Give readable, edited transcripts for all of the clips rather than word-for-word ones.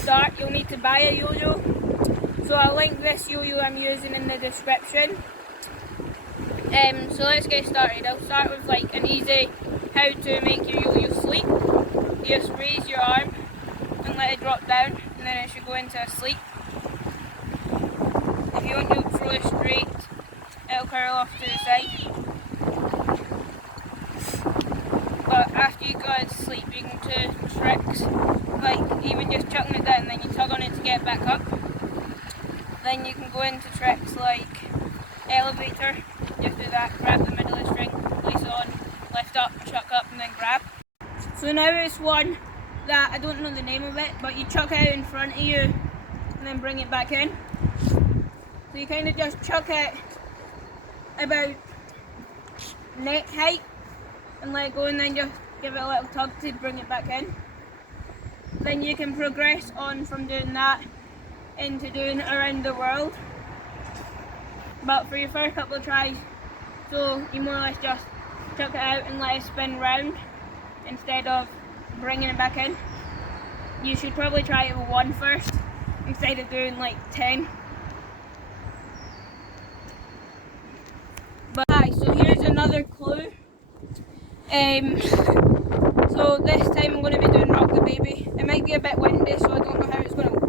start, you'll need to buy a yo-yo. So I'll link this yo-yo I'm using in the description. So let's get started. I'll start with like an easy how to make your yo-yo sleep. You just raise your arm and let it drop down, and then it should go into a sleep. If you want to throw it straight, it'll curl off to the side. But after you go to sleep, you can do tricks, like even just chucking it down, then you tug on it to get it back up. Then you can go into tricks like elevator, just do that, grab the middle of the string, place it on, lift up, chuck up, and then grab. So now it's one that I don't know the name of it, but you chuck it out in front of you and then bring it back in. So you kind of just chuck it about neck height and let it go, and then just give it a little tug to bring it back in. Then you can progress on from doing that into doing it around the world. But for your first couple of tries, so you more or less just chuck it out and let it spin round instead of bringing it back in. You should probably try it with one first instead of doing like 10. But so here's another clue. So this time I'm going to be doing Rock the Baby. It might be a bit windy, so I don't know how it's going to go.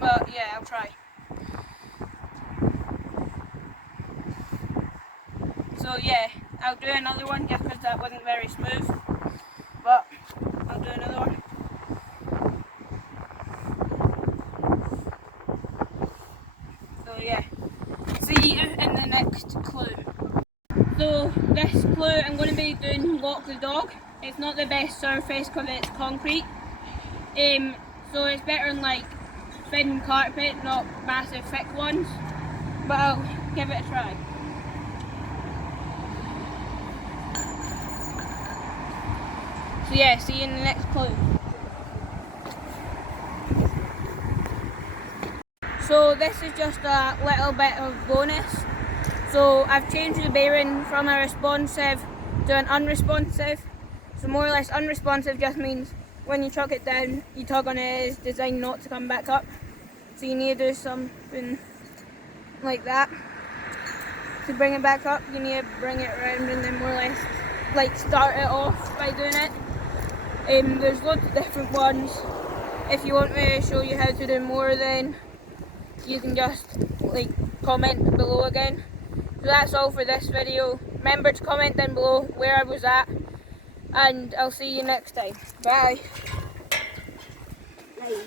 But yeah, I'll try. So yeah, I'll do another one just because that wasn't very smooth. But I'll do another one. So yeah, see you in the next clue. So this clue I'm going to be doing Walk the Dog. It's not the best surface because it's concrete. So it's better on like thin carpet, not massive thick ones. But I'll give it a try. So yeah, see you in the next clue. So this is just a little bit of bonus. So I've changed the bearing from a responsive to an unresponsive. So more or less unresponsive just means when you chuck it down, you tug on it, it's designed not to come back up. So you need to do something like that. To bring it back up, you need to bring it around and then more or less like start it off by doing it. There's loads of different ones. If you want me to show you how to do more, then you can just like comment below again. So that's all for this video. Remember to comment down below where I was at, and I'll see you next time. Bye. Bye.